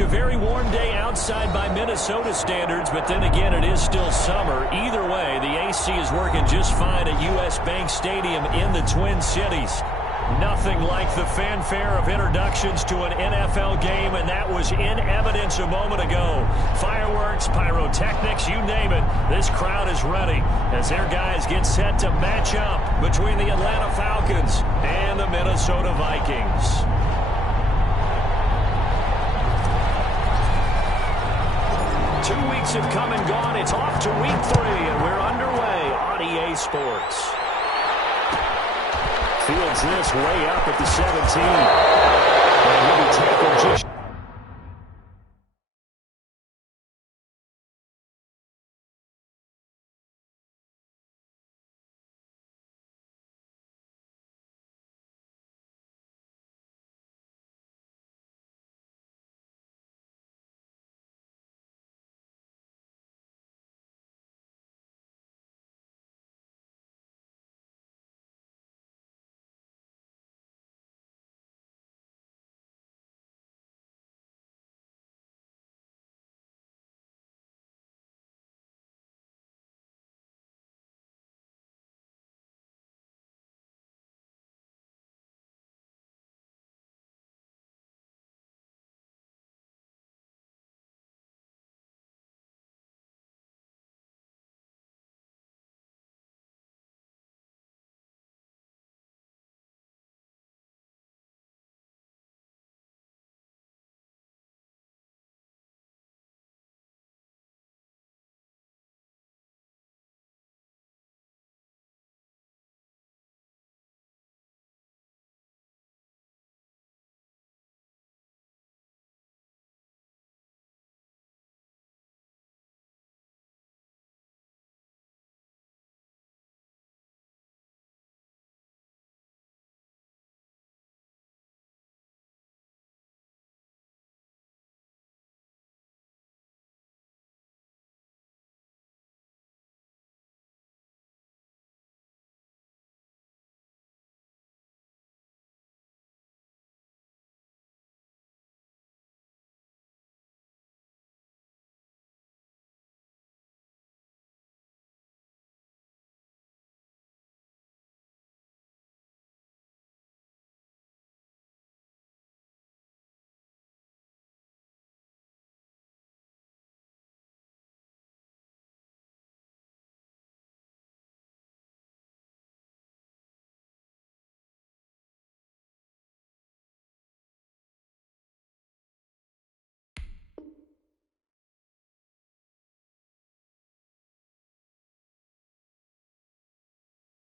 A very warm day outside by Minnesota standards, but then again, it is still summer. Either way, the AC is working just fine at U.S. Bank Stadium in the Twin Cities. Nothing like the fanfare of introductions to an NFL game, and that was in evidence a moment ago. Fireworks, pyrotechnics, you name it. This crowd is ready as their guys get set to match up between the Atlanta Falcons and the Minnesota Vikings. Two weeks have come and gone. It's off to week 3, and we're underway on EA Sports. Fields this way up at the 17. And he'll be tackled just...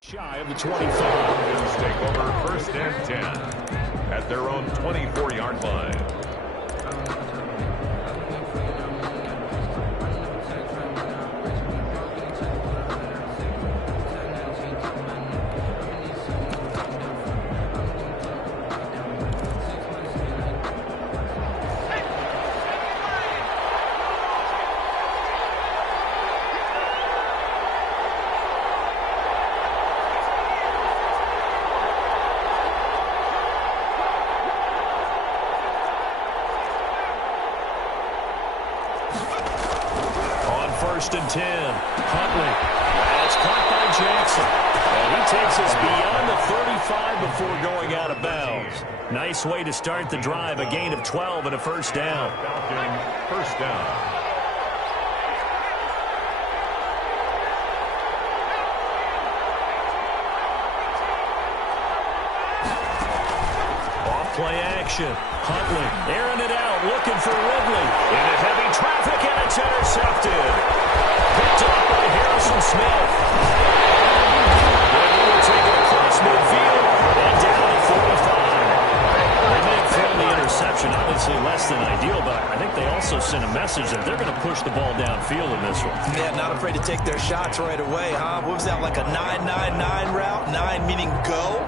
Shy of the 25. Falcons take over first and 10 at their own 24-yard line. First and 10. Huntley. That's caught by Jackson. And he takes us beyond the 35 before going out of bounds. Nice way to start the drive. A gain of 12 and a first down. Falcons first down. Play action. Huntley airing it out, looking for Ridley. Into heavy traffic, and it's intercepted. Picked up by Harrison Smith. And he will take it across midfield and down to 45. They may have thrown the interception, obviously less than ideal, but I think they also sent a message that they're going to push the ball downfield in this one. Yeah, not afraid to take their shots right away, huh? What was that, like a 9-9-9 route? 9 meaning go?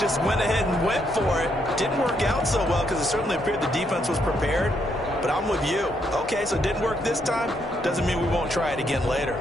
Just went ahead and went for it. Didn't work out so well because it certainly appeared the defense was prepared. But I'm with you. Okay, so it didn't work this time. Doesn't mean we won't try it again later.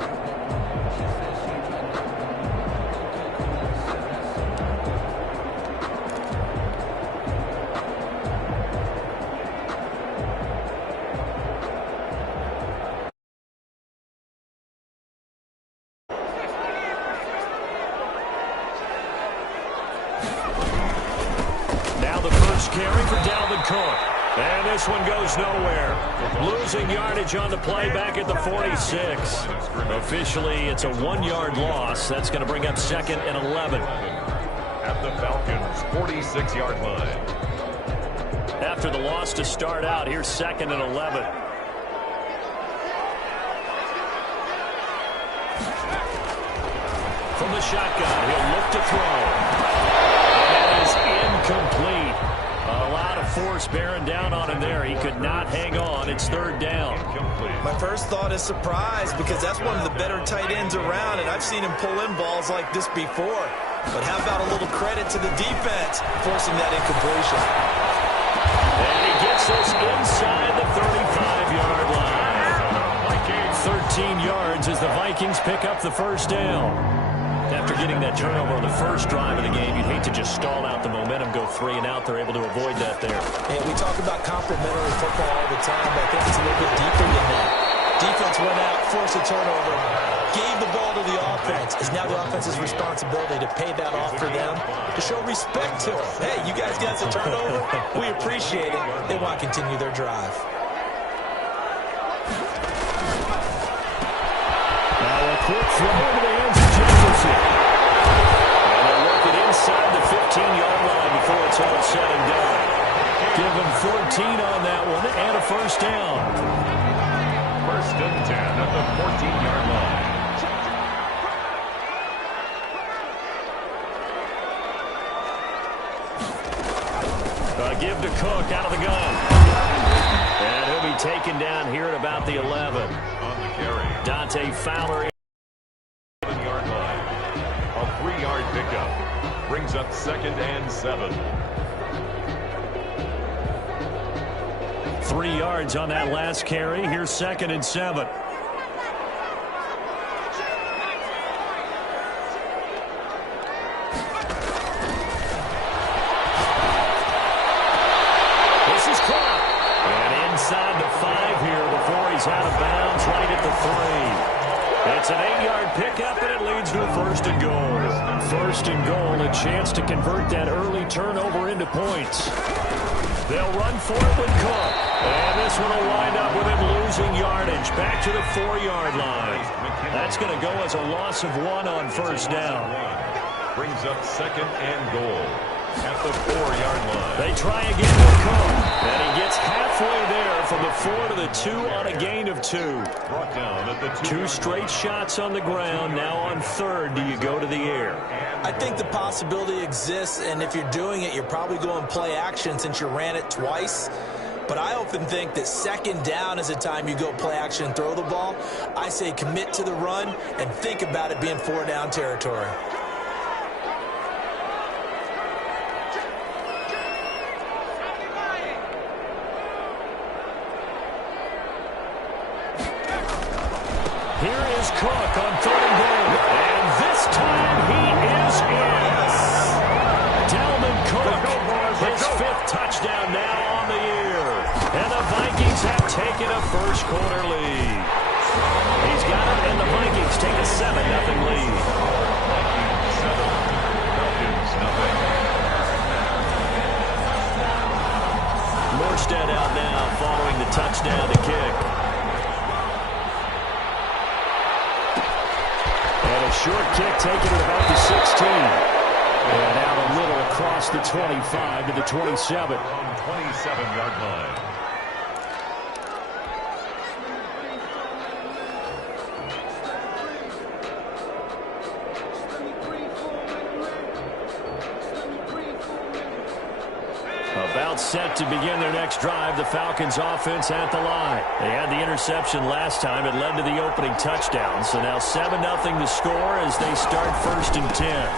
carry for Dalvin Cook. And this one goes nowhere. Losing yardage on the play back at the 46. Officially, it's a 1-yard loss. That's going to bring up 2nd and 11. At the Falcons' 46-yard line. After the loss to start out, here's 2nd and 11. From the shotgun, he'll look to throw. And that is incomplete. A lot of force bearing down on him there. He could not hang on. It's 3rd down. My first thought is surprise because that's one of the better tight ends around, and I've seen him pull in balls like this before. But how about a little credit to the defense forcing that incompletion? And he gets this inside the 35-yard line. 13 yards as the Vikings pick up the 1st down. After getting that turnover on the first drive of the game, you'd hate to just stall out the momentum, go 3 and out. They're able to avoid that there. And we talk about complementary football all the time, but I think it's a little bit deeper than that. Defense went out, forced a turnover, gave the ball to the offense. It's now the offense's responsibility to pay that off for them, to show respect to them. Hey, you guys got us a turnover. We appreciate it. They want to continue their drive. Now a quick throw into the hands of Jefferson. And they'll work it inside the 15-yard line before it's all said and done. Give them 14 on that one and a 1st down. 1st and 10 at the 14-yard line. Give to Cook out of the gun. And he'll be taken down here at about the 11. On the carry. Dante Fowler. 7-yard line. A 3-yard pickup. Brings up 2nd and 7. 3 yards on that last carry. Here's 2nd and 7. Inside the 5 here before he's out of bounds right at the 3. It's an 8-yard pickup, and it leads to a 1st and goal. 1st and goal, a chance to convert that early turnover into points. They'll run for it with Cook. And this one will wind up with him losing yardage back to the 4-yard line. That's going to go as a loss of 1 on 1st down. Brings up 2nd and goal. At the 4-yard line. They try again with Cook. And he gets halfway there from the 4 to the 2 on a gain of 2. Brought down at the 2 straight shots on the ground. Now on 3rd, do you go to the air? I think the possibility exists, and if you're doing it, you're probably going play action since you ran it twice. But I often think that 2nd down is the time you go play action and throw the ball. I say commit to the run and think about it being 4-down territory. Here is Cook on 3rd and goal. And this time he is in. Dalvin Cook, his 5th touchdown now on the year. And the Vikings have taken a first-quarter lead. He's got it, and the Vikings take a 7-0 lead. Vikings 7, Falcons nothing. Morstead out now following the touchdown to kick. Short kick taken at about the 16. And out a little across the 25 to the 27. On 27-yard line. About set to begin their next drive. The Falcons offense at the line. They had the interception last time. It led to the opening touchdown. So now 7-0 the score as they start 1st and 10.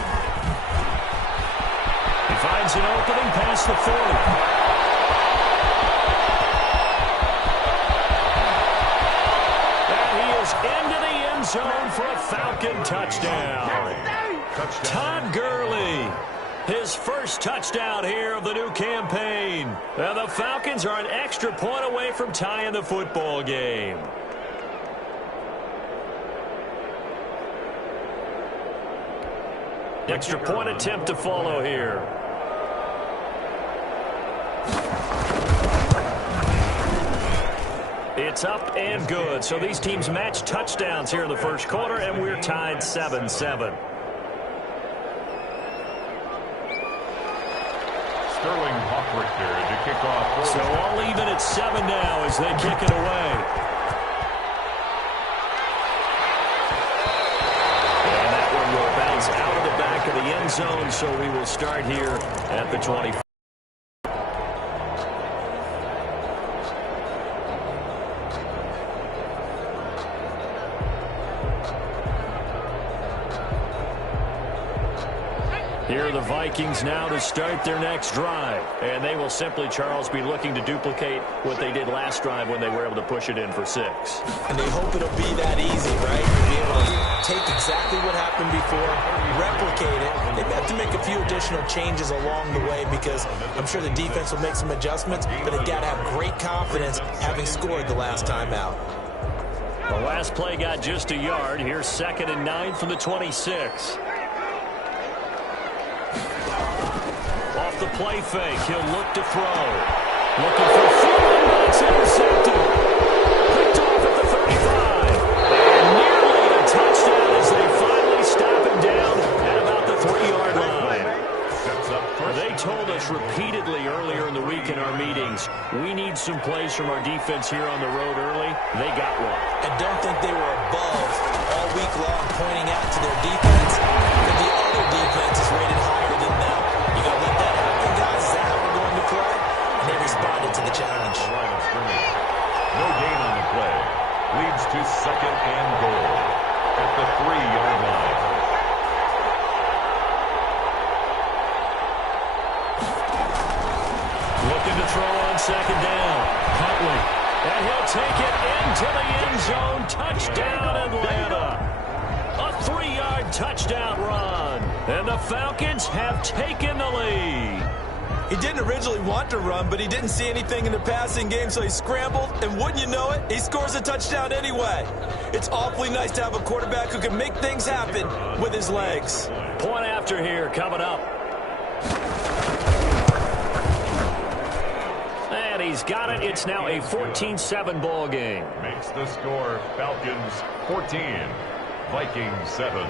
He finds an opening past the 40. And he is into the end zone for a Falcon touchdown. Todd Gurley. His first touchdown here of the new campaign. And the Falcons are an extra point away from tying the football game. Extra point attempt to follow here. It's up and good. So these teams match touchdowns here in the first quarter, and we're tied 7-7. Sterling Hoffrichter to kick off. So all even at 7 now as they kick it away. And that one will bounce out of the back of the end zone, so we will start here at the 20. Here are the Vikings now to start their next drive. And they will simply, Charles, be looking to duplicate what they did last drive when they were able to push it in for 6. And they hope it'll be that easy, right? To be able to take exactly what happened before, replicate it. They may have to make a few additional changes along the way because I'm sure the defense will make some adjustments, but they've got to have great confidence having scored the last time out. The last play got just a yard. Here's 2nd and 9 from the 26. Off the play fake, he'll look to throw. Looking for Freeman, but it's intercepted. Picked off at the 35. And nearly a touchdown as they finally stop him down at about the 3-yard line. They told us repeatedly earlier in the week in our meetings, we need some plays from our defense here on the road early. They got one. I don't think they were above all week long pointing out to their defense. And the other defense is rated higher than them. You got to let that happen, guys. Is that how we're going to play? And they responded to the challenge. No gain on the play. Leads to 2nd and goal at the 3-yard line. Looking to throw on 2nd down. Huntley. And he'll take it into the end zone. Touchdown, Atlanta. A 3-yard touchdown run. And the Falcons have taken the lead. He didn't originally want to run, but he didn't see anything in the passing game, so he scrambled, and wouldn't you know it, he scores a touchdown anyway. It's awfully nice to have a quarterback who can make things happen with his legs. Point after here coming up. And he's got it. It's now a 14-7 ball game. Makes the score Falcons 14, Vikings 7.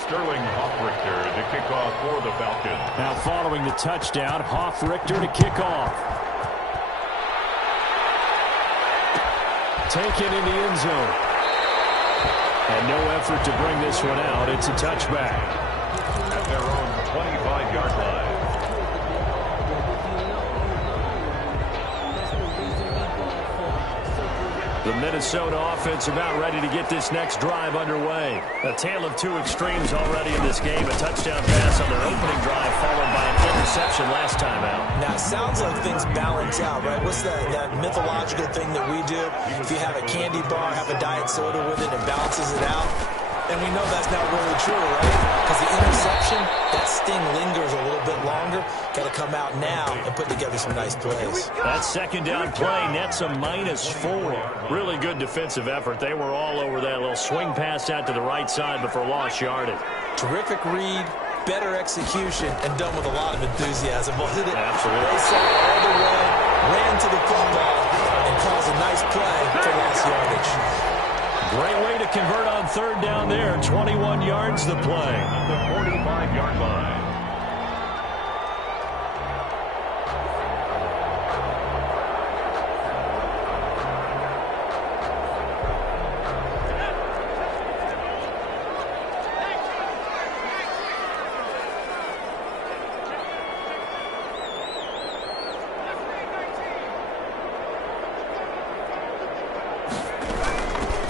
Sterling Hoffrichter to kick off for the Falcons. Now following the touchdown, Hoffrichter to kick off. Taken in the end zone. And no effort to bring this one out. It's a touchback. At their own 25-yard line. The Minnesota offense about ready to get this next drive underway. A tale of two extremes already in this game. A touchdown pass on their opening drive followed by an interception last time out. Now, it sounds like things balance out, right? What's that mythological thing that we do? If you have a candy bar, have a diet soda with it, and balances it out. And we know that's not really true, right? Because the interception, that sting lingers a little bit longer. Got to come out now and put together some nice plays. That 2nd down play nets a -4. Really good defensive effort. They were all over that little swing pass out to the right side before lost yardage. Terrific read, better execution, and done with a lot of enthusiasm, wasn't it? Absolutely. They saw it all the way, ran to the football, and caused a nice play for lost yardage. Great way to convert on 3rd down there. 21 yards the play. At the 45-yard line.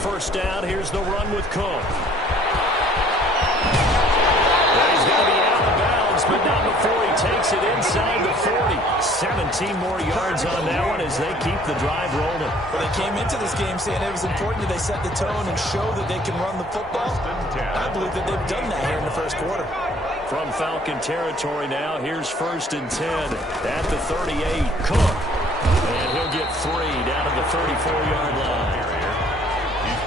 First down, here's the run with Cook. Well, he's going to be out of bounds, but not before he takes it inside the 40. 17 more yards on that one as they keep the drive rolling. Well, they came into this game saying it was important that they set the tone and show that they can run the football. I believe that they've done that here in the first quarter. From Falcon territory now, here's 1st and 10 at the 38. Cook. And he'll get 3 down to the 34-yard line.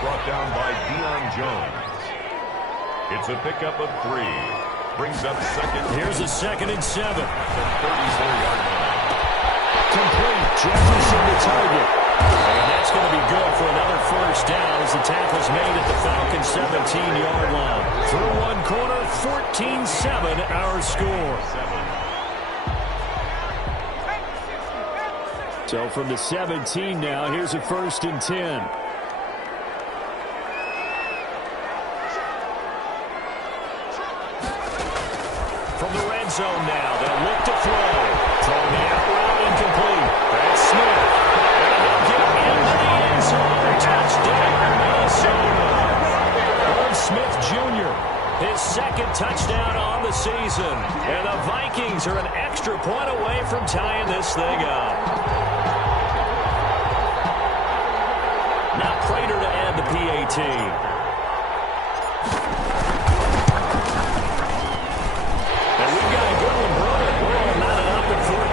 Brought down by Deion Jones. It's a pickup of 3. Brings up 2nd. Here's a 2nd and 7. The 34-yard line. complete. Jefferson to target. And that's going to be good for another first down as the tackle's made at the Falcons' 17-yard line. Through one quarter, 14-7 our score. So from the 17 now, here's a 1st and 10. From the red zone now, they'll look to throw. Throwing the out route incomplete. That's Smith. And they'll get into the end zone. Touchdown, Minnesota. Irv Smith Jr., his 2nd touchdown on the season. And the Vikings are an extra point away from tying this thing up. Now Prater to add the PAT. And we've got a good one brewing. We're all knotted up at 14.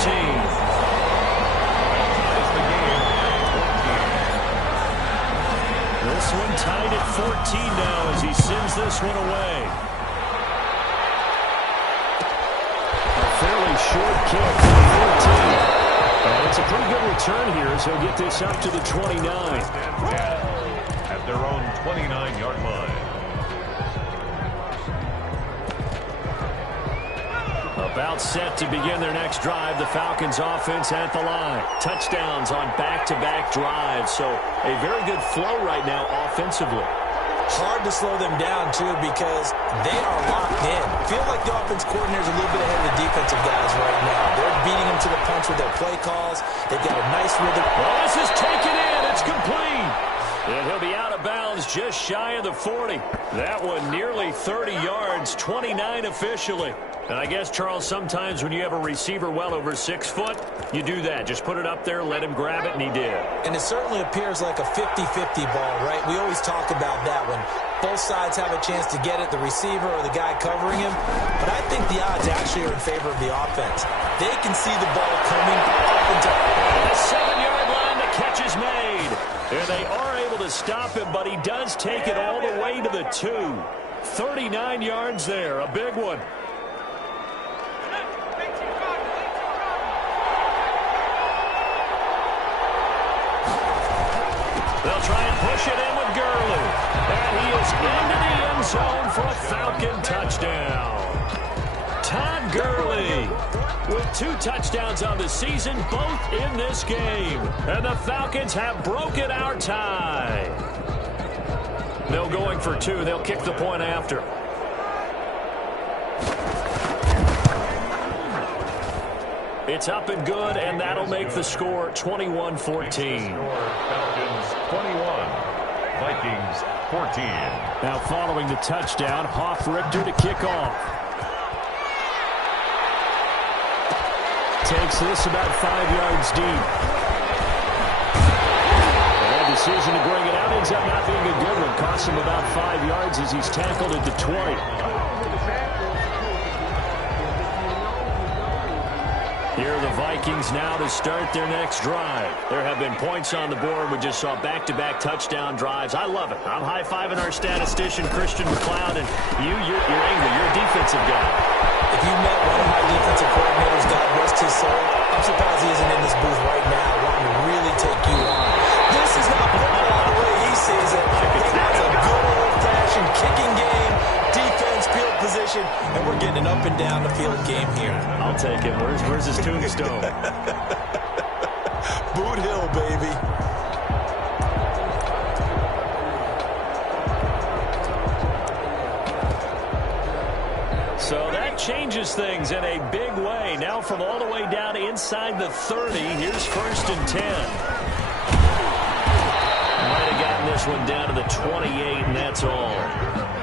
This one tied at 14 now as he sends this one away. A fairly short kick from 14. And it's a pretty good return here, so he'll get this up to the 29. At their own 29-yard line. About set to begin their next drive. The Falcons offense at the line. Touchdowns on back-to-back drives. So a very good flow right now offensively. Hard to slow them down, too, because they are locked in. Feel like the offense coordinator is a little bit ahead of the defensive guys right now. They're beating them to the punch with their play calls. They've got a nice rhythm. Well, this is taken in. It's complete. And he'll be out of bounds just shy of the 40. That one nearly 30 yards, 29 officially. And I guess, Charles, sometimes when you have a receiver well over 6 foot, you do that. Just put it up there, let him grab it, and he did. And it certainly appears like a 50-50 ball, right? We always talk about that when both sides have a chance to get it, the receiver or the guy covering him. But I think the odds actually are in favor of the offense. They can see the ball coming up into the 7-yard line. The catch is made. And they are able to stop him, but he does take it all the way to the 2. 39 yards there, a big one. They'll try and push it in with Gurley. And he is into the end zone for a Falcon touchdown. Todd Gurley with 2 touchdowns on the season, both in this game. And the Falcons have broken our tie. No going for 2. They'll kick the point after. It's up and good, and that'll make the score 21-14. Falcons 21, Vikings 14. Now following the touchdown, Hoff-Richter to kick off. Takes this about 5 yards deep. And a decision to bring it out ends up not being a good one. Costs him about 5 yards as he's tackled at the 20. Here are the Vikings now to start their next drive. There have been points on the board. We just saw back-to-back touchdown drives. I love it. I'm high-fiving our statistician, Christian McLeod, and you're angry. You're a defensive guy. If you met one of my defensive coordinators, God rest his soul, I'm surprised he isn't in this booth right now wanting to really take you on. This is not football the way he sees it. He wants a good old-fashioned kicking game, defense, field position, and we're getting an up and down the field game here. I'll take it. Where's his tombstone? Boot Hill, baby. So that changes things in a big way. Now from all the way down inside the 30, here's 1st and 10. Might have gotten this one down to the 28, and that's all.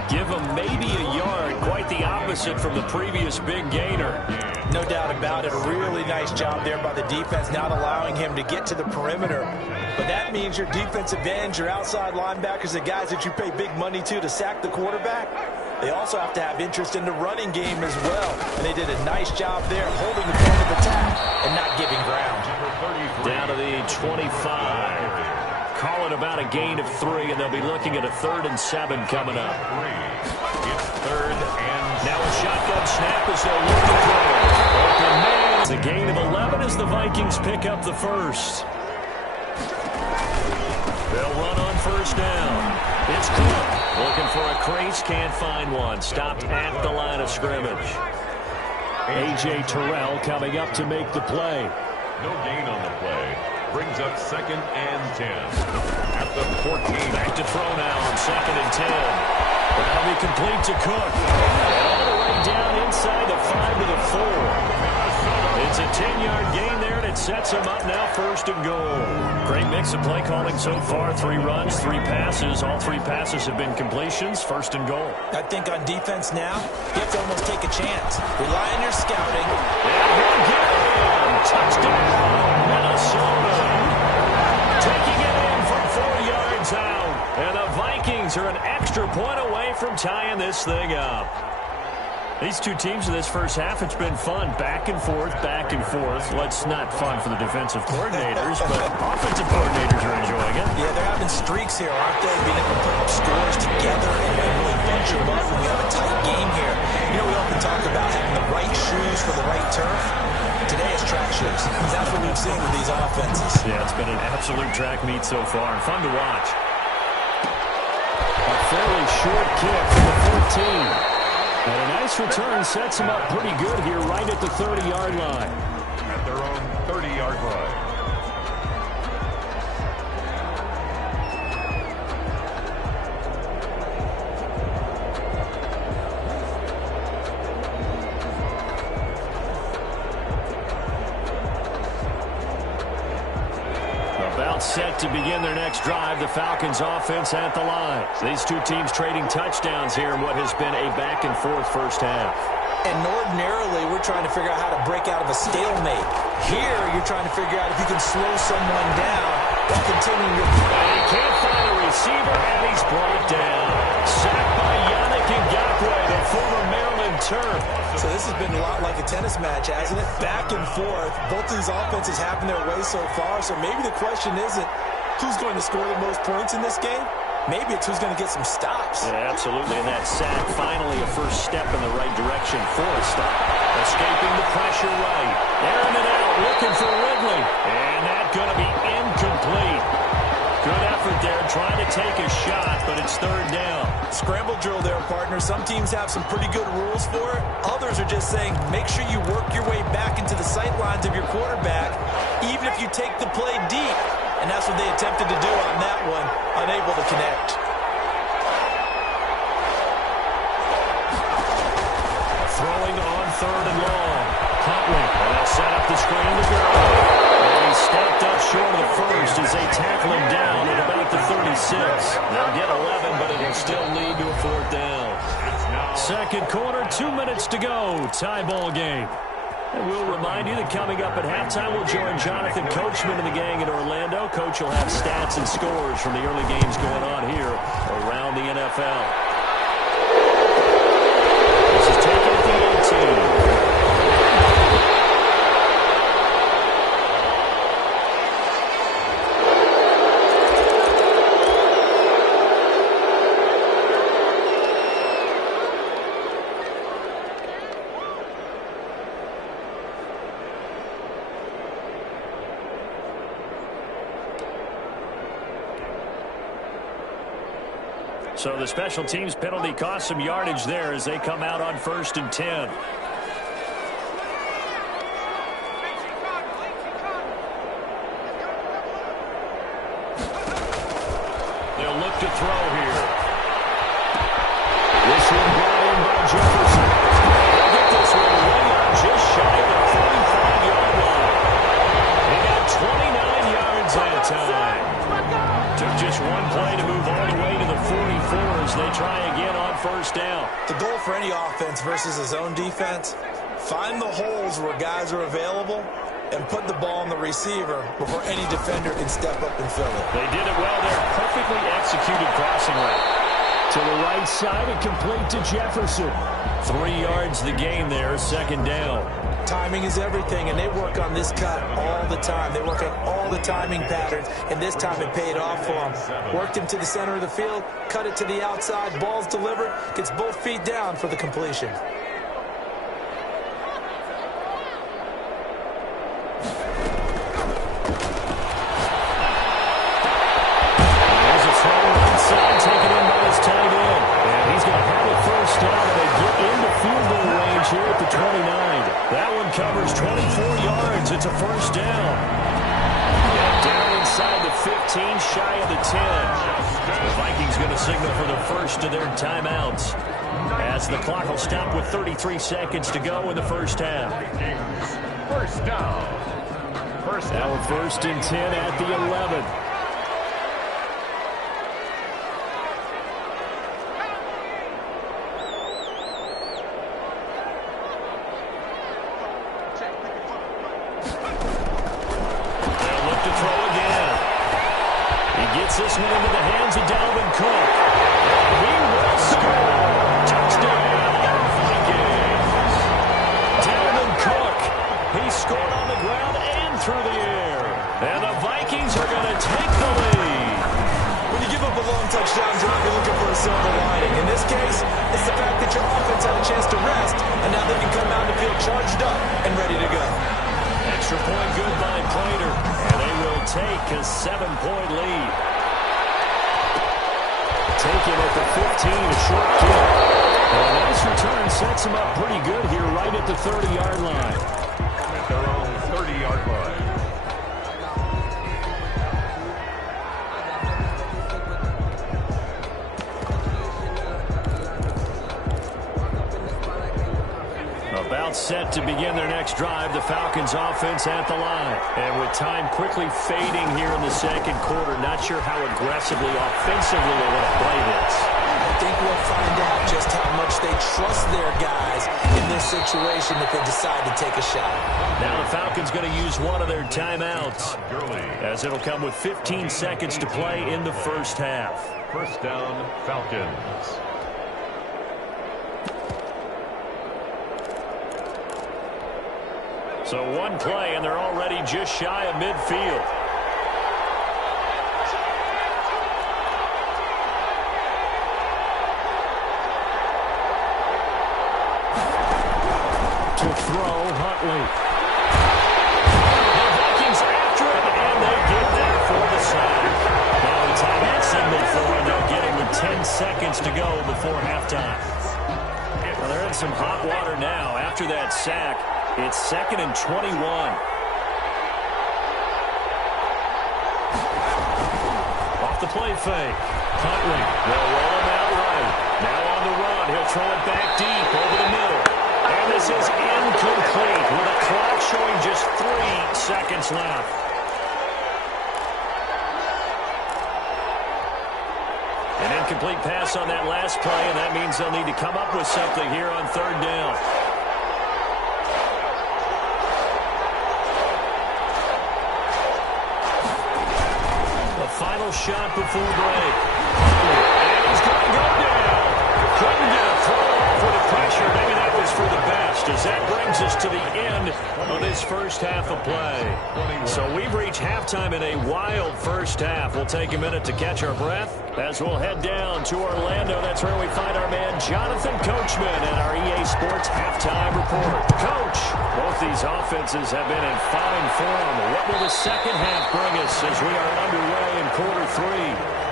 Give him maybe a yard. Quite the opposite from the previous big gainer. No doubt about it. A really nice job there by the defense, not allowing him to get to the perimeter. But that means your defensive ends, your outside linebackers, the guys that you pay big money to sack the quarterback, they also have to have interest in the running game as well. And they did a nice job there holding the point of attack and not giving ground. Down to the 25. call it about a gain of 3, and they'll be looking at a 3rd and 7 coming up. It's 3rd and now a shotgun snap as they'll look to throw. Open man. It's a gain of 11 as the Vikings pick up the first. They'll run on 1st down. It's Cook looking for a crease, can't find one. Stopped at the line of scrimmage. A.J. Terrell coming up to make the play. no gain on the play. Brings up 2nd and 10. At the 14. Back to throw now on 2nd and 10. But that'll be complete to Cook. All the way down inside the 5 to the 4. It's a 10-yard gain there, and it sets him up now 1st and goal. Great mix of play calling so far. 3 runs, 3 passes. All 3 passes have been completions. 1st and goal. I think on defense now, you have to almost take a chance. Rely on your scouting. And he'll get it in. Touchdown, Minnesota. Taking it in from 4 yards out. And the Vikings are an extra point away from tying this thing up. These two teams in this first half, it's been fun. Back and forth, back and forth. Well, it's not fun for the defensive coordinators, but offensive coordinators are enjoying it. Yeah, they're having streaks here, aren't they? Being able to put up scores together and really bunch them up when we have a tight game here. You know, we often talk about having the right shoes for the right turf. Today is track shoes. That's what we've seen with these offenses. Yeah, it's been an absolute track meet so far, and fun to watch. A fairly short kick from the 14. And a nice return sets him up pretty good here right at the 30-yard line. At their own 30-yard line. About set to begin their next drive, the Falcons offense at the line. These two teams trading touchdowns here in what has been a back-and-forth first half. And ordinarily, we're trying to figure out how to break out of a stalemate. Here, you're trying to figure out if you can slow someone down while continuing your... And he can't find a receiver, and he's brought down. Sacked by Yannick Ngakoue, the former Maryland Terp. So this has been a lot like a tennis match, hasn't it? Back and forth. Both of these offenses having their way so far. So maybe the question isn't who's going to score the most points in this game. Maybe it's who's going to get some stops. Yeah, absolutely. And that sack, finally a first step in the right direction for a stop. Escaping the pressure right. Airing it out, looking for Ridley. And that's going to be incomplete. Good effort there, trying to take a shot, but it's 3rd down. Scramble drill there, partner. Some teams have some pretty good rules for it. Others are just saying, make sure you work your way back into the sight lines of your quarterback, even if you take the play deep. And that's what they attempted to do on that one, unable to connect. Throwing on 3rd and long. Huntley, and they'll set up the screen to go. And he stepped up short of the first as they tackle him down at about the 36. They'll get 11, but it'll still lead to a 4th down. 2nd quarter, 2 minutes to go. Tie ball game. And we'll remind you that coming up at halftime, we'll join Jonathan Coachman and the gang in Orlando. Coach will have stats and scores from the early games going on here around the NFL. This is taken at the 18. So the special teams penalty cost some yardage there as they come out on 1st and 10. They'll look to throw here. This one brought in by Jefferson. They'll get this one way up just shy of the 45-yard line. They got 29 yards that time. Took just one play to move all the way to the 44 as they try again on 1st down. The goal for any offense versus a zone defense, find the holes where guys are available and put the ball on the receiver before any defender can step up and fill it. They did it well there. Perfectly executed crossing route. To the right side and complete to Jefferson. 3 yards the gain there, 2nd down. Timing is everything, and they work on this cut all the time. They work on all the timing patterns, and this time it paid off for them. Worked him to the center of the field, cut it to the outside, ball's delivered, gets both feet down for the completion. Taken in by his tight end. And he's going to have it first down, and they get into field goal range here at the 29. That one covers 24 yards. It's a first down. And down inside the 15, shy of the 10. The Vikings going to signal for the first of their timeouts, as the clock will stop with 33 seconds to go in the first half. First down. Now a 1st and 10 at the 11. This one into the hands of Dalvin Cook. He will score. Touchdown, Vikings. Dalvin Cook. He scored on the ground and through the air. And the Vikings are going to take the lead. When you give up a long touchdown drive, you're looking for a silver lining. In this case, it's the fact that your offense had a chance to rest, and now they can come out and feel charged up and ready to go. Extra point good by Prater. And they will take a 7-point lead. Taken at the 15, a short kick. And a nice return sets him up pretty good here right at the 30-yard line. At their own 30-yard line. About set to begin their next drive, the Falcons offense at the line. And with time quickly fading here in the second quarter, not sure how aggressively, offensively they want to play this. I think we'll find out just how much they trust their guys in this situation if they decide to take a shot. Now the Falcons going to use one of their timeouts, as it'll come with 15 seconds to play in the first half. First down, Falcons. So one play, and they're already just shy of midfield. To throw, Huntley. The Vikings after it, and they get there for the sack. Now the timeout signal for them. They'll get it with 10 seconds to go before halftime. Well, they're in some hot water now after that sack. It's 2nd and 21. Off the play fake. Huntley will roll him out right. Now on the run. He'll throw it back deep over the middle. And this is incomplete with a clock showing just 3 seconds left. An incomplete pass on that last play, and that means they'll need to come up with something here on 3rd down. Final shot before break. And he's going to go down. Couldn't get a throw off with the pressure. Maybe that was for the best, as that brings us to the end of this first half of play. So we've reached halftime in a wild first half. We'll take a minute to catch our breath as we'll head down to Orlando. That's where we find our man Jonathan Coachman and our EA Sports halftime report. Coach, both these offenses have been in fine form. What will the second half bring us as we are underway in quarter 3?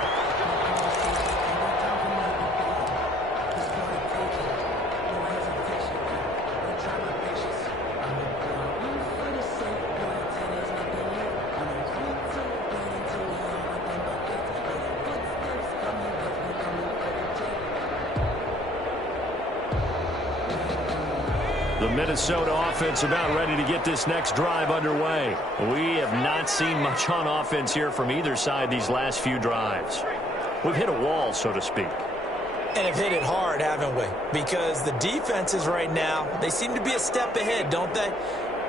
The Minnesota offense about ready to get this next drive underway. We have not seen much on offense here from either side these last few drives. We've hit a wall, so to speak. And have hit it hard, haven't we? Because the defenses right now, they seem to be a step ahead, don't they?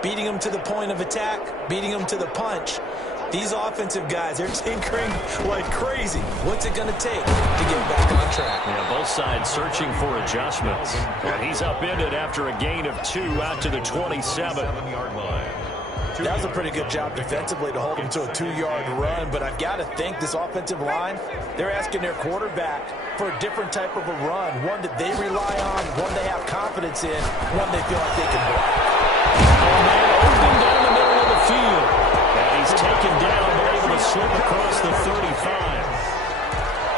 Beating them to the point of attack, beating them to the punch. These offensive guys, they're tinkering like crazy. What's it going to take to get back on track? Yeah, both sides searching for adjustments. And he's upended after a gain of 2 out to the 27-yard line. That was a pretty good job defensively to hold him to a 2-yard run, but I've got to think this offensive line, they're asking their quarterback for a different type of a run, one that they rely on, one they have confidence in, one they feel like they can block. Oh, man, open down the middle of the field. And he's taken down, but able to slip across the 35.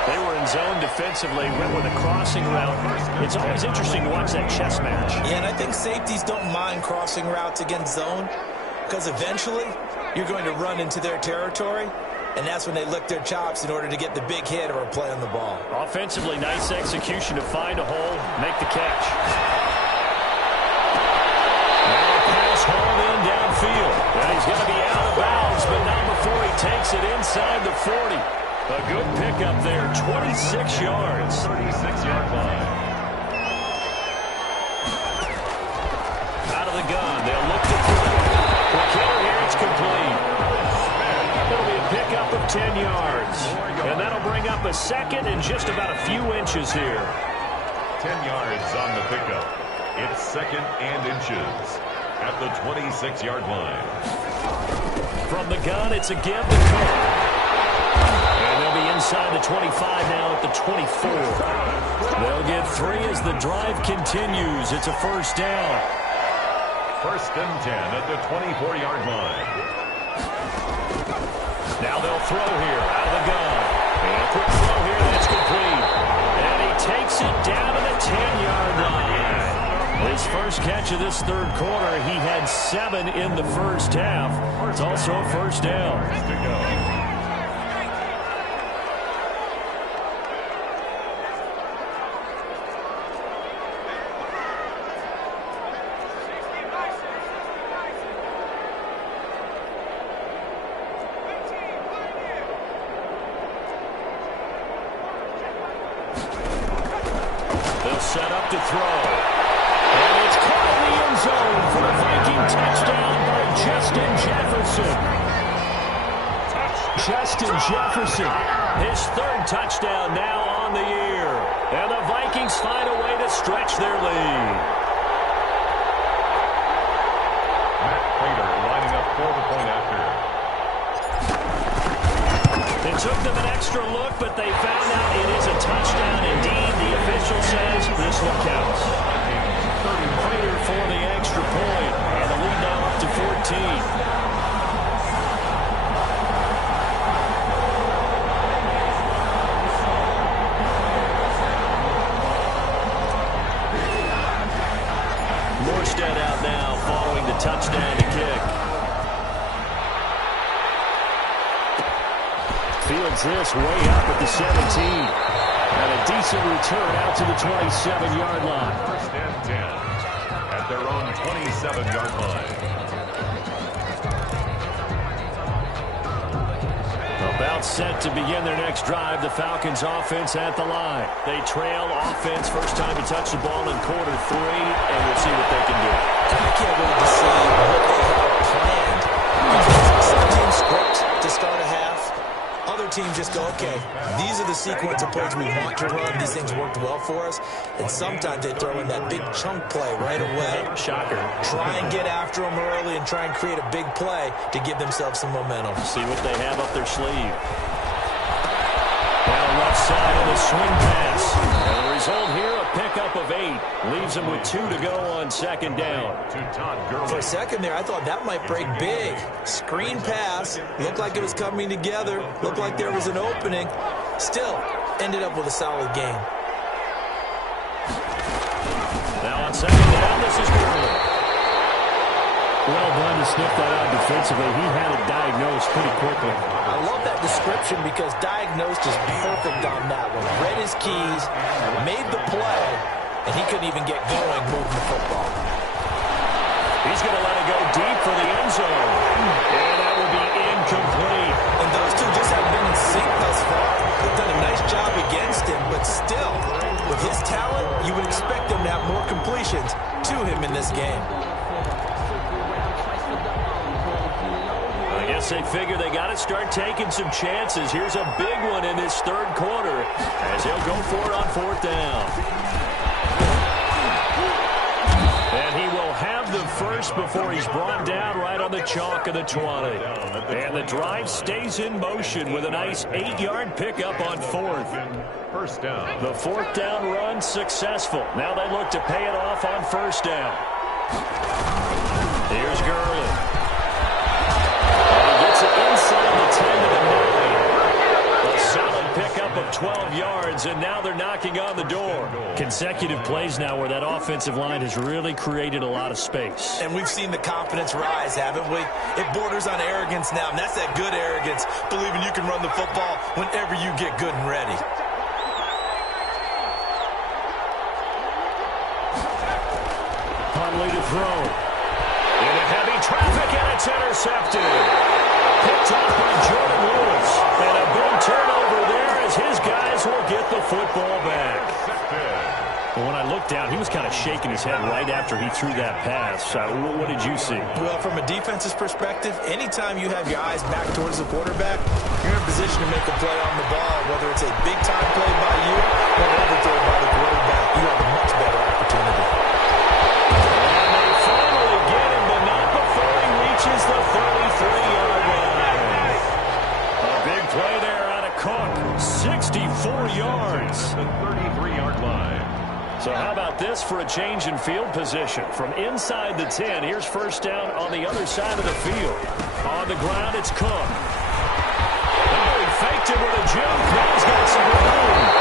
They were in zone defensively, went with a crossing route. It's always interesting to watch that chess match. Yeah, and I think safeties don't mind crossing routes against zone, because eventually you're going to run into their territory, and that's when they lick their chops in order to get the big hit or a play on the ball. Offensively, nice execution to find a hole, make the catch. Now a pass hauled in downfield. And he's going to be out of bounds, but not before he takes it inside the 40. A good pickup there, 26 yards. 36-yard line. Out of the gun, they'll look to throw. The killer here, it's complete. It'll be a pickup of 10 yards. And that'll bring up a second and just about a few inches here. 10 yards on the pickup. It's second and inches at the 26-yard line. From the gun, it's a give to Cook. And they'll be inside the 25 now at the 24. They'll get 3 as the drive continues. It's a first down. First and 10 at the 24-yard line. Now they'll throw here out of the gun. And a quick throw here, that's complete. And he takes it down to the 10-yard line. His first catch of this third quarter, he had 7 in the first half. It's also a first down. To go. Set up to throw. And it's caught in the end zone for a Viking touchdown by Justin Jefferson. Justin Jefferson, his third touchdown now on the year. And the Vikings find a way to stretch their lead. Matt Prater lining up for the point after. It took them an extra look, but they found out it is a touchdown indeed. The official says this one counts. Prater for the extra point, and the lead now up to 14. Morstead out now following the touchdown to kick. Fields this way up at the 17. And a decent return out to the 27-yard line. First and 10 at their own 27-yard line. About set to begin their next drive. The Falcons offense at the line. They trail offense first time to touch the ball in quarter 3, and we'll see what they can do. I can't wait to see what they have planned. Because some teams script to start a half. Other teams just go, okay, these are the sequence of plays we want to run. These things worked well for us. And sometimes they throw in that big chunk play right away. Shocker. Try and get after them early and try and create a big play to give themselves some momentum. See what they have up their sleeve. Now left side of the swing pass. And the result here, a pickup of 8. Leaves them with 2 to go on second down. To Todd Gurley. For a second there, I thought that might break big. Screen pass. Looked like it was coming together. Looked like there was an opening. Still, ended up with a solid game. Now on second down, this is Gurley. Well done to sniff that out defensively. He had it diagnosed pretty quickly. I love that description because diagnosed is perfect on that one. Read his keys, made the play, and he couldn't even get going moving the football. He's going to let it go deep for the end zone. And that will be incomplete. And those two just haven't been in sync thus far. They've done a nice job against him, but still, with his talent, you would expect them to have more completions to him in this game. I guess they figure they got to taking some chances. Here's a big one in this third quarter as he'll go for it on fourth down. And he will have the first before he's brought down right on the chalk of the 20. And the drive stays in motion with a nice 8-yard pickup on fourth. First down. The fourth down run successful. Now they look to pay it off on first down. Here's Gurley. And he gets it inside the 10 to the 9. A solid pickup of 12 yards, and now they're knocking on the door. Consecutive plays now where that offensive line has really created a lot of space. And we've seen the confidence rise, haven't we? It borders on arrogance now, and that's that good arrogance, believing you can run the football whenever you get good and ready. Huntley to throw. Into heavy traffic, and it's intercepted. Picked off by Jordan Lewis. And a big turnover there as his guys will get the football back. Well, when I looked down, he was kind of shaking his head right after he threw that pass. What did you see? Well, from a defense's perspective, anytime you have your eyes back towards the quarterback, you're in a position to make a play on the ball, whether it's a big-time play by you or an overthrow by the quarterback. You have a much better opportunity. And they finally get him, but not before he reaches the 33-yard line. A big play there out of Cook. 64 yards. The 33-yard line. So how about this for a change in field position? From inside the 10, here's first down on the other side of the field. On the ground, it's Cook. Oh, he faked it with a juke. Now he's got some room.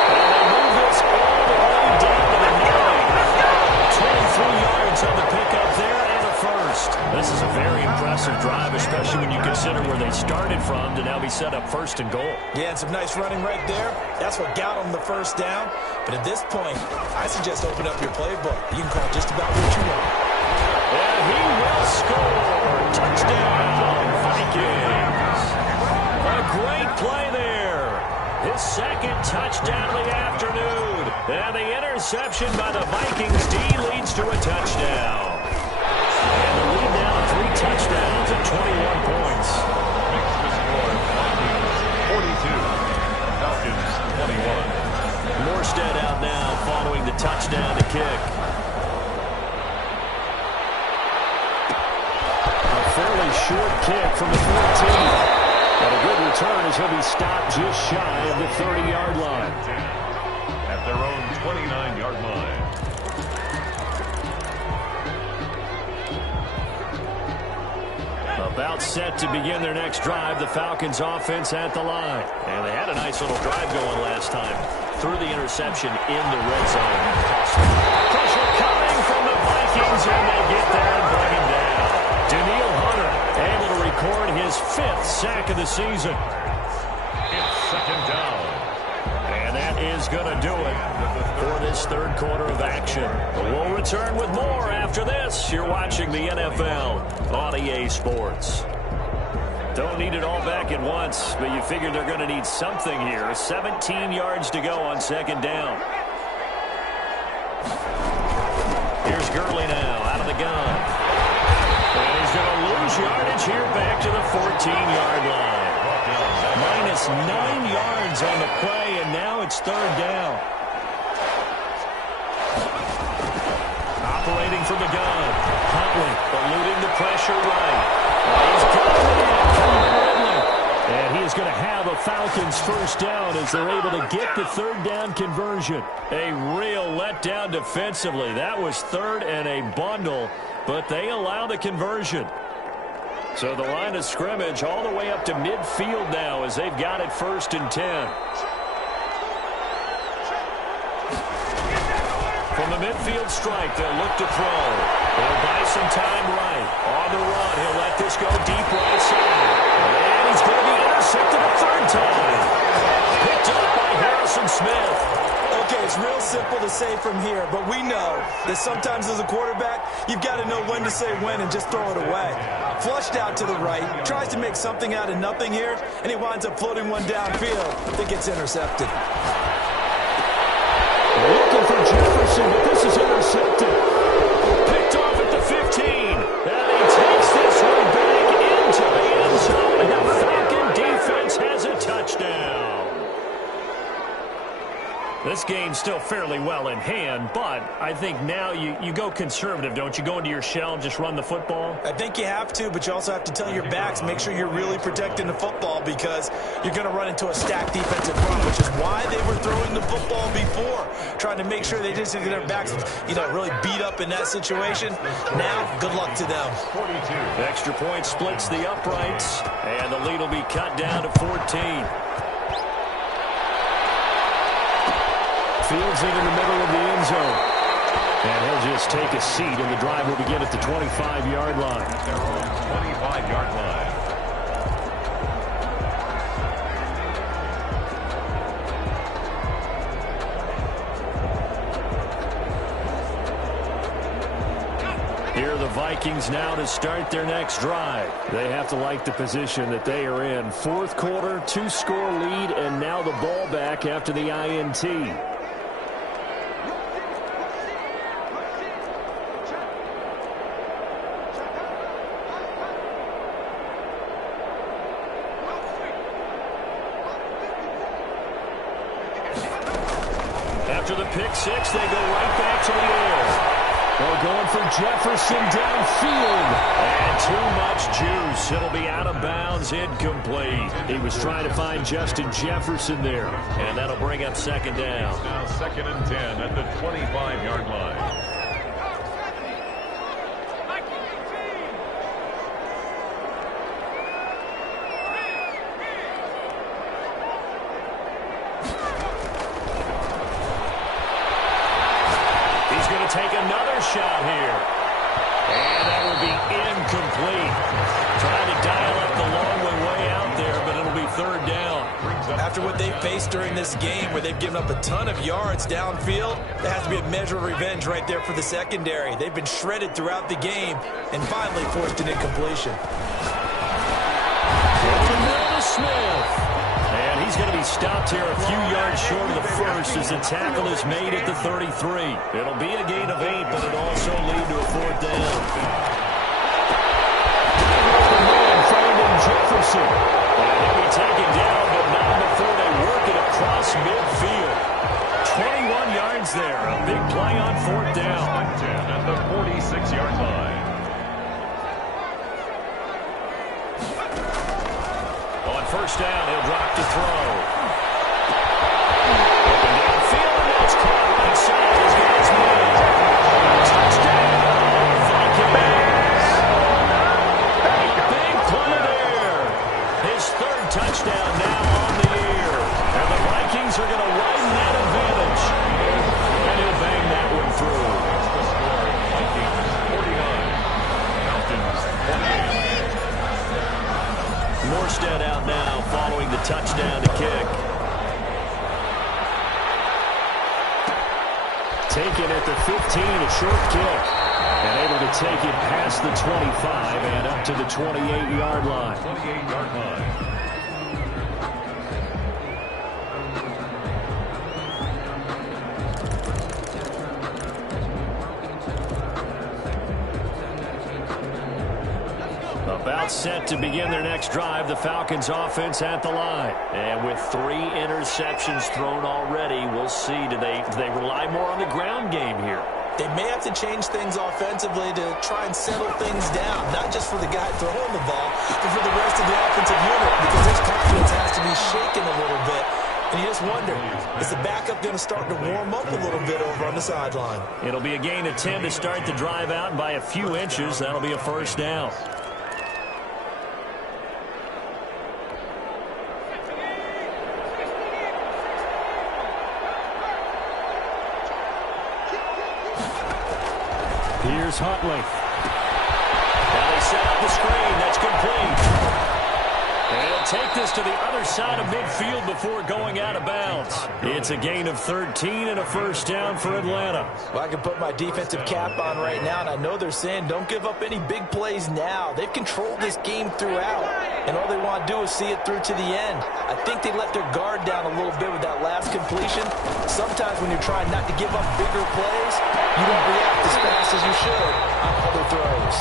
And they move this all the way down to the 9. 23 yards on the pickup there and a first. This is a very impressive drive, especially when you consider where they started from to now be set up first and goal. Yeah, and some nice running right there. That's what got them the first down. But at this point, I suggest open up your playbook. You can call just about what you want. And he will score. Touchdown, Vikings. A great play there. His second touchdown of the afternoon. And the interception by the Vikings D leads to a touchdown. And the lead now 3 touchdowns and 21 points. Vikings score. 42. Falcons 21. Morstead out now following the touchdown to kick. A fairly short kick from the 14. But a good return as he'll be stopped just shy of the 30-yard line. At their own 29-yard line. About set to begin their next drive, the Falcons offense at the line. And they had a nice little drive going last time. Through the interception in the red zone. Pressure coming from the Vikings, and they get there and bring him down. Daniil Hunter able to record his 5th sack of the season. It's second down. And that is going to do it for this third quarter of action. But we'll return with more after this. You're watching the NFL on EA Sports. Don't need it all back at once, but you figure they're going to need something here. 17 yards to go on second down. Here's Gurley now out of the gun. And he's going to lose yardage here back to the 14-yard line. Minus 9 yards on the play, and now it's third down. Operating from the gun. Huntley eluding the pressure right. He's got it. And he is going to have a Falcons first down as they're able to get the third down conversion. A real letdown defensively. That was third and a bundle, but they allow the conversion. So the line of scrimmage all the way up to midfield now as they've got it first and 10. From the midfield strike, they'll look to throw. They'll buy some time right. On the run, he'll let this go deep right side. And he's going to be intercepted a third time. Picked up by Harrison Smith. Okay, it's real simple to say from here, but we know that sometimes as a quarterback, you've got to know when to say when and just throw it away. Flushed out to the right, tries to make something out of nothing here, and he winds up floating one downfield that gets intercepted. Looking for Jefferson, but this is intercepted. Picked off at the 15. And he takes this one back into the end zone. And the Falcon defense This game's still fairly well in hand, but I think now you go conservative, don't you? Go into your shell and just run the football? I think you have to, but you also have to tell your backs, make sure you're really protecting the football because you're going to run into a stacked defensive front, which is why they were throwing the football before, trying to make sure they didn't get their backs, really beat up in that situation. Now, good luck to them. 42. Extra point splits the uprights, and the lead will be cut down to 14. Fields it in the middle of the end zone. And he'll just take a seat, and the drive will begin at the 25-yard line. Their own 25-yard line. Here are the Vikings now to start their next drive. They have to like the position that they are in. Fourth quarter, 2-score lead, and now the ball back after the INT. After the pick six, they go right back to the air. They're going for Jefferson downfield. And too much juice. It'll be out of bounds, incomplete. He was trying to find Justin Jefferson there. And that'll bring up second down. It's now 2nd and 10 at the 25-yard line. Take another shot here. And that will be incomplete. Trying to dial up the long way out there, but it'll be third down. After what they faced during this game where they've given up a ton of yards downfield, there has to be a measure of revenge right there for the secondary. They've been shredded throughout the game and finally forced an incompletion. Smith. And he's going to be stopped here a few yards short of the first as the tackle is made at the 33. It'll be a gain of 8, but it'll also lead to a fourth down. Finding Jefferson. And he'll be taken down, but not before they work it across midfield. 21 yards there. A big play on fourth down. 10 at the 46-yard line. First down, he'll drop to throw. Open downfield, and that's caught right side. His guys made. Touchdown, Falcons. Big play there. His third touchdown now on the year. And the Vikings are going to widen that advantage. And he'll bang that one through. That's the score. Vikings 49. Falcons 48. Morstead out now following the touchdown to kick. Taken at the 15, a short kick. And able to take it past the 25 and up to the 28-yard line. 28-yard line. About set to begin their next drive, the Falcons offense at the line. And with 3 interceptions thrown already, we'll see. Do they rely more on the ground game here? They may have to change things offensively to try and settle things down, not just for the guy throwing the ball, but for the rest of the offensive unit, because his confidence has to be shaken a little bit. And you just wonder, is the backup going to start to warm up a little bit over on the sideline? It'll be a gain of 10 to start the drive out, and by a few inches, that'll be a first down. Here's Huntley. Now they set up the screen. That's complete. And he'll take this to the other side of midfield before going out of bounds. It's a gain of 13 and a first down for Atlanta. Well, I can put my defensive cap on right now, and I know they're saying don't give up any big plays now. They've controlled this game throughout, and all they want to do is see it through to the end. I think they let their guard down a little bit with that last completion. Sometimes when you're trying not to give up bigger plays, you don't react as fast as you should on other throws.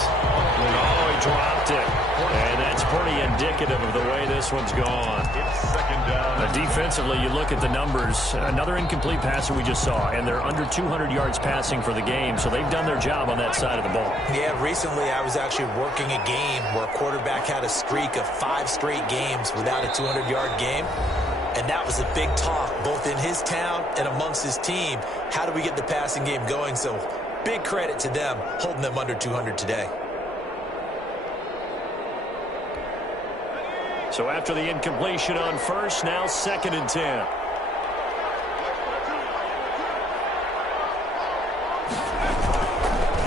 Oh, he dropped it. And that's pretty indicative of the way this one's gone. It's second down. A Defensively, you look at the numbers. Another incomplete passer we just saw, and they're under 200 yards passing for the game, so they've done their job on that side of the ball. Yeah, recently I was actually working a game where a quarterback had a streak of 5 straight games without a 200-yard game, and that was a big talk, both in his town and amongst his team. How do we get the passing game going? So big credit to them, holding them under 200 today. So after the incompletion on first, now 2nd and 10.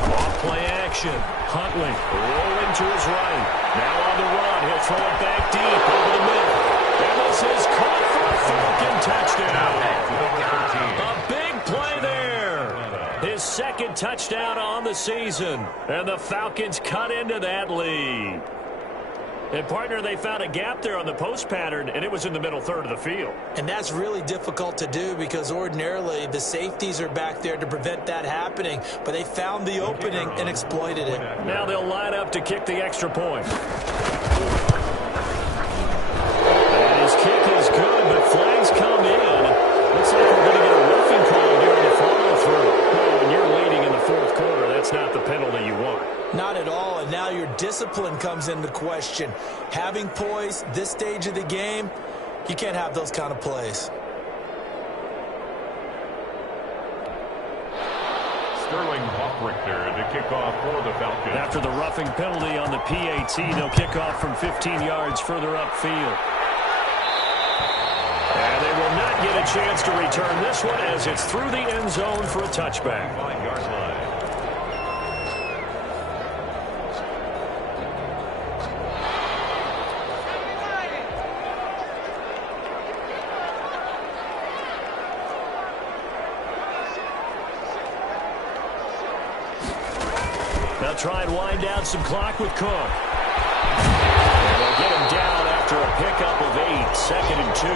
Off play action. Huntley rolling to his right. Now on the run. He'll throw it back deep over the middle. And this is caught for a Falcon touchdown. A big play there. His 2nd touchdown on the season. And the Falcons cut into that lead. And, partner, they found a gap there on the post pattern, and it was in the middle third of the field. And that's really difficult to do because ordinarily the safeties are back there to prevent that happening. But they found the opening and exploited it. Now they'll line up to kick the extra point. And his kick is good, but flags come in. Looks like we're going to get a roughing call here in the follow-through. Well, when you're leading in the 4th quarter, that's not the penalty you want. Not at all, and now your discipline comes into question. Having poise this stage of the game, you can't have those kind of plays. Sterling Hoffrichter to kick off for the Falcons. After the roughing penalty on the PAT, they'll kick off from 15 yards further upfield. And they will not get a chance to return this one as it's through the end zone for a touchback. 5-yard line. They'll try and wind down some clock with Cook. And they'll get him down after a pickup of 8, 2nd and 2.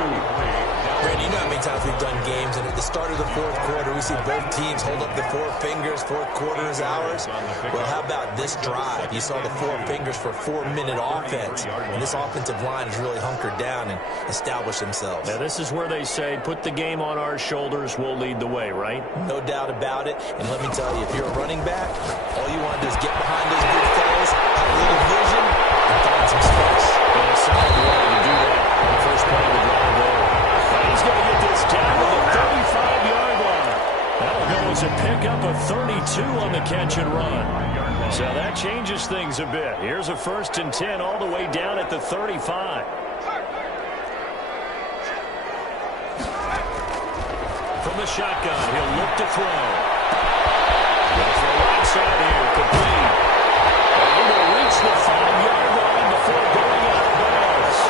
Randy, you know how many times we've done games, and at the start of the 4th quarter, we see both teams hold up the 4 fingers, 4th quarter is ours. Well, how about this drive? You saw the 4 fingers for 4-minute offense, and this offensive line has really hunkered down and established themselves. Now, this is where they say, put the game on our shoulders, we'll lead the way, right? No doubt about it, and let me tell you, if you're a running back, all you want to do is get behind those big fellas, have a little vision, and find some space. And a solid way to do that on the first play of the drive there. He's going to get this down to the 35-yard line. That'll go as a pickup of 32 on the catch and run. So that changes things a bit. Here's a 1st and 10 all the way down at the 35. From the shotgun, he'll look to throw. He'll throw right side here, complete. And he'll reach the 5-yard line before going out of bounds.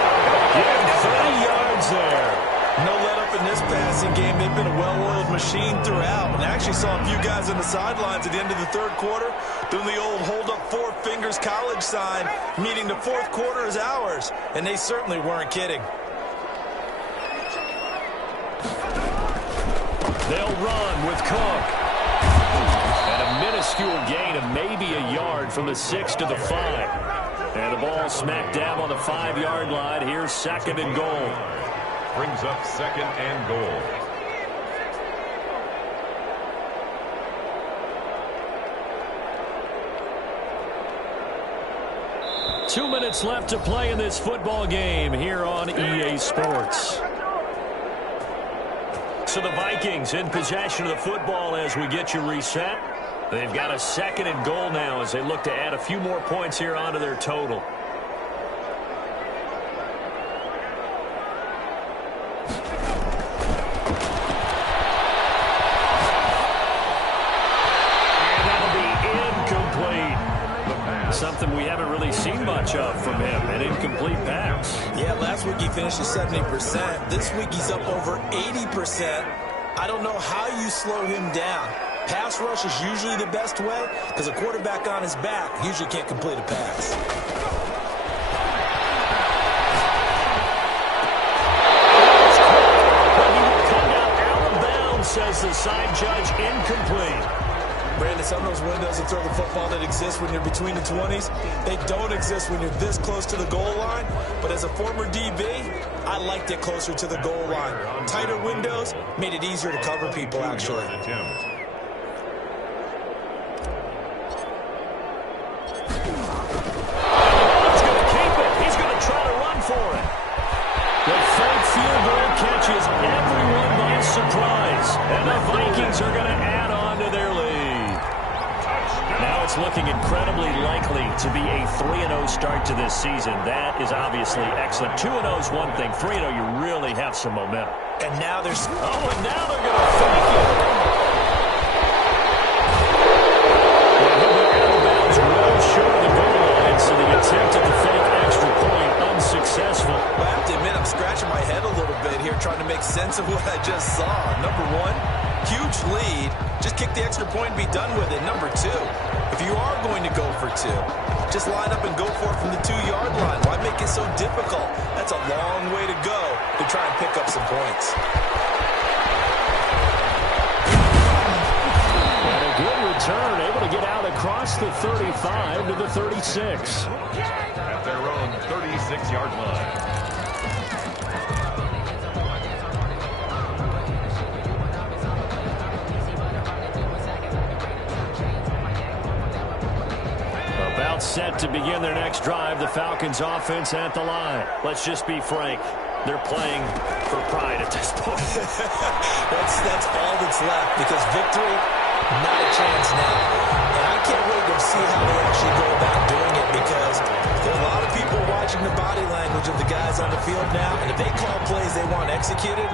Getting 30 yards there. No let up in this passing game. They've been a well-oiled machine throughout. And I actually saw a few guys on the sidelines at the end of the 3rd quarter doing the old hold up 4 fingers college sign, meaning the 4th quarter is ours. And they certainly weren't kidding. They'll run with Cook. And a minuscule gain of maybe a yard from the 6 to the 5. And the ball smack dab on the 5-yard line. Here's 2nd and goal. Brings up 2nd and goal. Two minutes left to play in this football game here on EA Sports. So the Vikings in possession of the football as we get you reset. They've got a 2nd and goal now as they look to add a few more points here onto their total. Something we haven't really seen much of from him, an incomplete pass. Yeah, last week he finished at 70%. This week he's up over 80%. I don't know how you slow him down. Pass rush is usually the best way because a quarterback on his back usually can't complete a pass. But he will come down out of bounds, says the side judge, incomplete. Brandon, some of those windows that throw the football that exist when you're between the 20s, they don't exist when you're this close to the goal line. But as a former DB, I liked it closer to the goal line. Tighter windows made it easier to cover people, actually. Catches everyone by surprise, and the Vikings are going to add on to their lead. Now it's looking incredibly likely to be a 3-0 start to this season. That is obviously excellent. 2-0 is one thing. 3-0, you really have some momentum. And now there's... Oh, and now they're going to fake it. Well short of the goal line, so the attempt at the fake extra point unsuccessful. I have to admit, I'm scratching my head a little bit here trying to make sense of what I just saw. Number one, huge lead. Just kick the extra point and be done with it. Number two, if you are going to go for two, just line up and go for it from the 2-yard line. Why make it so difficult? That's a long way to go to try and pick up some points. And a good return, able to get out across the 35 to the 36. At their own 36-yard line. About set to begin their next drive, the Falcons offense at the line. Let's just be frank. They're playing for pride at this point. that's all that's left, because victory, not a chance now. And I can't wait to see how they actually go about doing it, because there are a lot of people watching the body language of the guys on the field now, and if they call plays they want executed,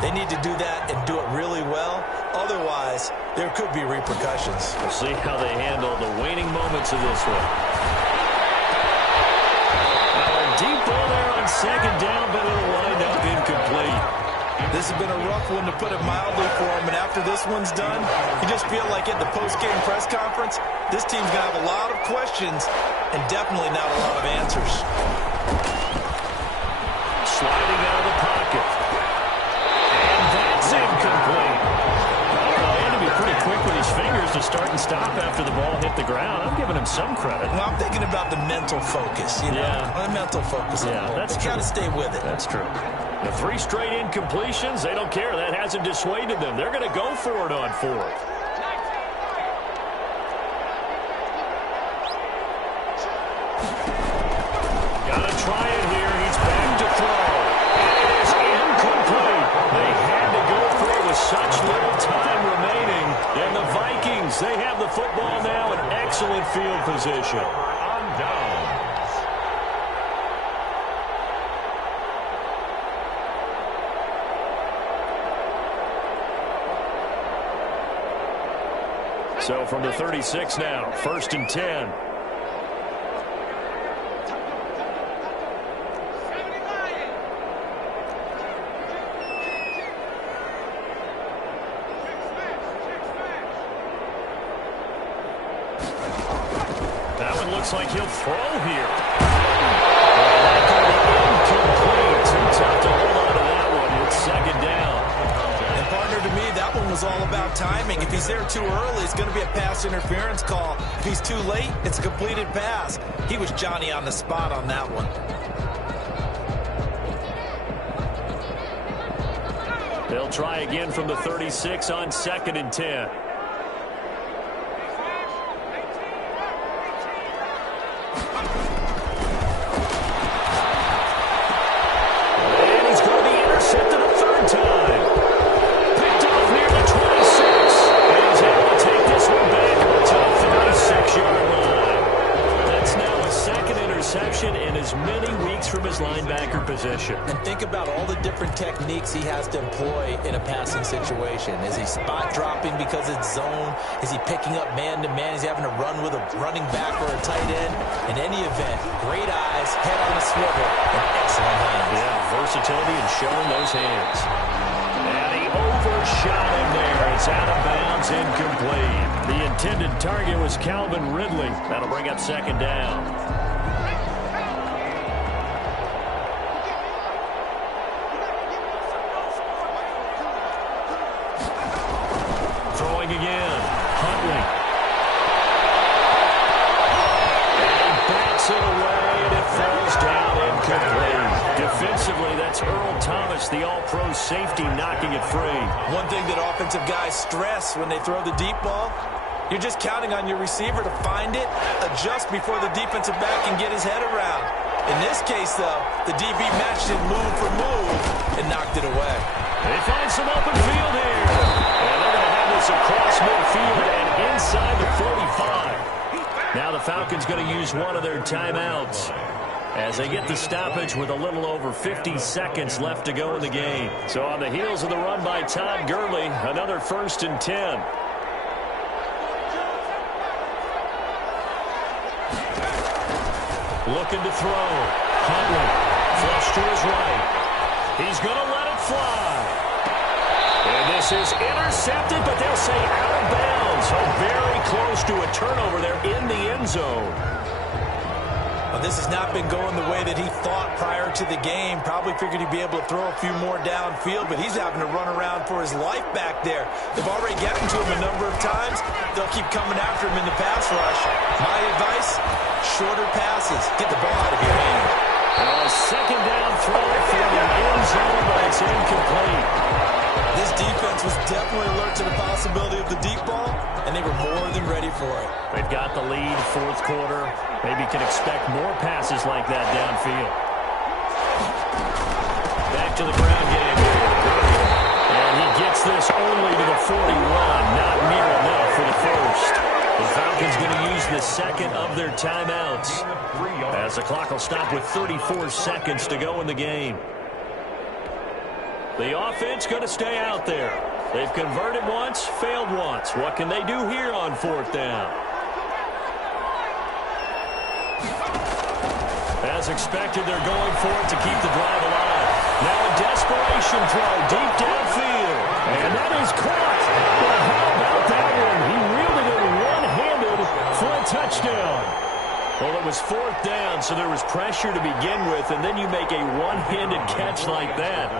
they need to do that and do it really well. Otherwise, there could be repercussions. We'll see how they handle the waning moments of this one. A deep ball there on second down, but it'll wind up incomplete. This has been a rough one, to put it mildly, for him. And after this one's done, you just feel like at the post-game press conference, this team's going to have a lot of questions and definitely not a lot of answers. Sliding out of the pocket. And that's incomplete. He had to be pretty quick with his fingers to start and stop after the ball hit the ground. I'm giving him some credit. Well, I'm thinking about the mental focus, you know. Yeah. The mental focus. Yeah, that's true. You got to stay with it. That's true. The 3 straight incompletions, they don't care. That hasn't dissuaded them. They're going to go for it on 4th. Got to try it here. He's back to throw. And it is incomplete. They had to go for it with such little time remaining. And the Vikings, they have the football now in excellent field position. On downs. So from the 36 now, 1st and 10. That one looks like he'll throw here. Incomplete. Too tough to hold on to that one. It's 2nd down. And partner, to me, that one was all about timing. If he's there too early, it's going to be a pass interference call. If he's too late, it's a completed pass. He was Johnny on the spot on that one. They'll try again from the 36 on 2nd and 10. And he's going to be intercepted a 3rd time. Picked off near the 26. And he's able to take this one back to the 36-yard line. That's now a 2nd interception in as many weeks from his linebacker position. And think about all the different techniques he has to employ in a passing situation. Is he spot dropping because it's zone? Is he picking up man-to-man? Is he having to run with a running back or a tight end? In any event, great eyes, head on a swivel, and excellent hands. Yeah, versatility and showing those hands. And he overshot him there. It's out of bounds, incomplete. The intended target was Calvin Ridley. That'll bring up 2nd down. Throwing again. Huntley. And he bats it away, and it falls down incomplete. defensively, that's Earl Thomas, the all-pro safety, knocking it free. One thing that offensive guys stress when they throw the deep ball, you're just counting on your receiver to find it, adjust before the defensive back can get his head around. In this case, though, the DB matched it move for move and knocked it away. They find some open field here. And they're going to have this across midfield and inside the 45. Now the Falcons going to use one of their timeouts as they get the stoppage with a little over 50 seconds left to go in the game. So on the heels of the run by Todd Gurley, another 1st and 10. Looking to throw. Huntley. Flush to his right. He's going to let it fly. And this is intercepted, but they'll say out of bounds. So very close to a turnover there in the end zone. Well, this has not been going the way that he thought prior to the game. Probably figured he'd be able to throw a few more downfield, but he's having to run around for his life back there. They've already gotten to him a number of times. They'll keep coming after him in the pass rush. My advice, shorter passes. Get the ball out of your hand. A second down throw for the end zone, but it's incomplete. This defense was definitely alert to the possibility of the deep ball, and they were more than ready for it. They've got the lead, 4th quarter. Maybe can expect more passes like that downfield. Back to the ground game here. And he gets this only to the 41. Not near enough for the first. The Falcons going to use the second of their timeouts, as the clock will stop with 34 seconds to go in the game. The offense going to stay out there. They've converted once, failed once. What can they do here on 4th down? As expected, they're going for it to keep the drive alive. Now a desperation throw deep downfield. And that is caught. But how about that one? He reeled it in one-handed for a touchdown. Well, it was 4th down, so there was pressure to begin with, and then you make a one-handed catch like that.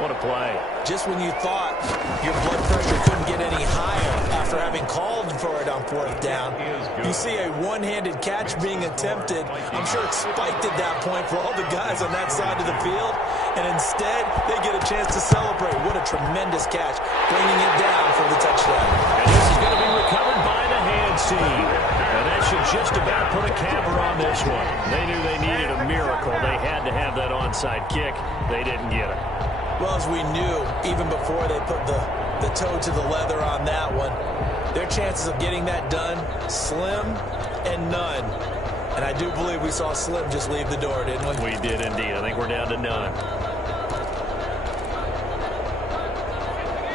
What a play. Just when you thought your blood pressure couldn't get any higher after having called for it on 4th down, you see a one-handed catch being attempted. I'm sure it spiked at that point for all the guys on that side of the field, and instead they get a chance to celebrate. What a tremendous catch, bringing it down for the touchdown. And this is going to be recovered by the hands team. And that should just about put a capper on this one. They knew they needed a miracle. They had to have that onside kick. They didn't get it. Well, as we knew, even before they put the toe to the leather on that one, their chances of getting that done, slim and none. And I do believe we saw Slim just leave the door, didn't we? We did indeed. I think we're down to none.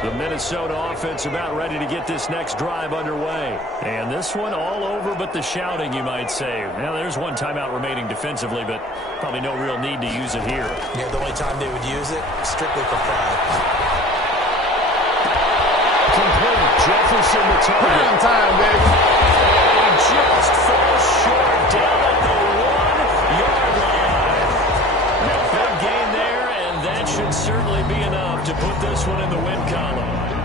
The Minnesota offense about ready to get this next drive underway. And this one all over but the shouting, you might say. Now, there's one timeout remaining defensively, but probably no real need to use it here. Yeah, the only time they would use it, strictly for pride. Complete. Jefferson the target. Prime time, baby. He just falls short down at the 1-yard line. Now, big gain there, and that should certainly be enough to put this one in the win column.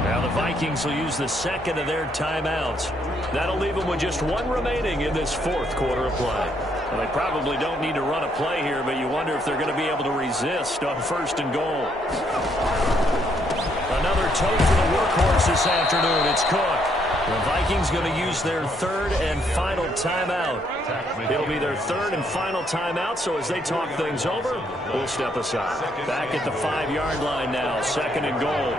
Now the Vikings will use the second of their timeouts. That'll leave them with just one remaining in this 4th quarter of play. Well, they probably don't need to run a play here, but you wonder if they're going to be able to resist on 1st and goal. Another tote for the workhorse this afternoon. It's Cook. The Vikings going to use their 3rd and final timeout. It'll be their 3rd and final timeout, so as they talk things over, we'll step aside. Back at the 5-yard line now, 2nd and goal.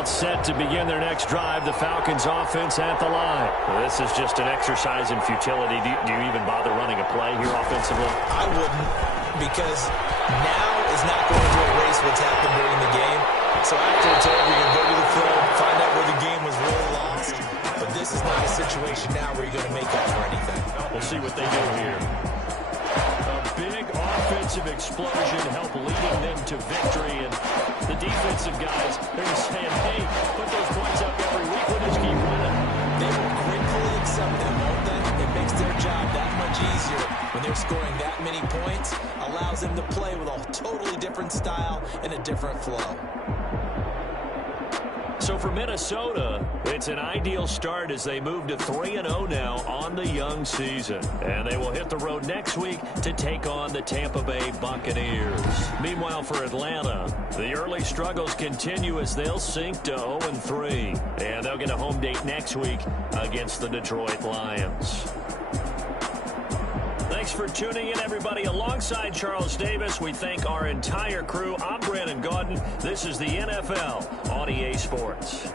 Set to begin their next drive, the Falcons offense at the line. Well, this is just an exercise in futility. Do you even bother running a play here offensively? I wouldn't, because now is not going to erase what's happened during the game. So after it's over, you can go to the film, find out where the game was really lost. But this is not a situation now where you're going to make up for anything. We'll see what they do here. A big offensive explosion help leading them to victory. And the defensive guys, they're just saying, hey, put those points up every week. We'll just keep winning. They will gratefully accept them, won't they? It makes their job that much easier when they're scoring that many points. Allows them to play with a totally different style and a different flow. So for Minnesota, it's an ideal start as they move to 3-0 now on the young season. And they will hit the road next week to take on the Tampa Bay Buccaneers. Meanwhile, for Atlanta, the early struggles continue as they'll sink to 0-3. And they'll get a home date next week against the Detroit Lions. Thanks for tuning in, everybody. Alongside Charles Davis, we thank our entire crew. I'm Brandon Gaudin. This is the NFL on EA Sports.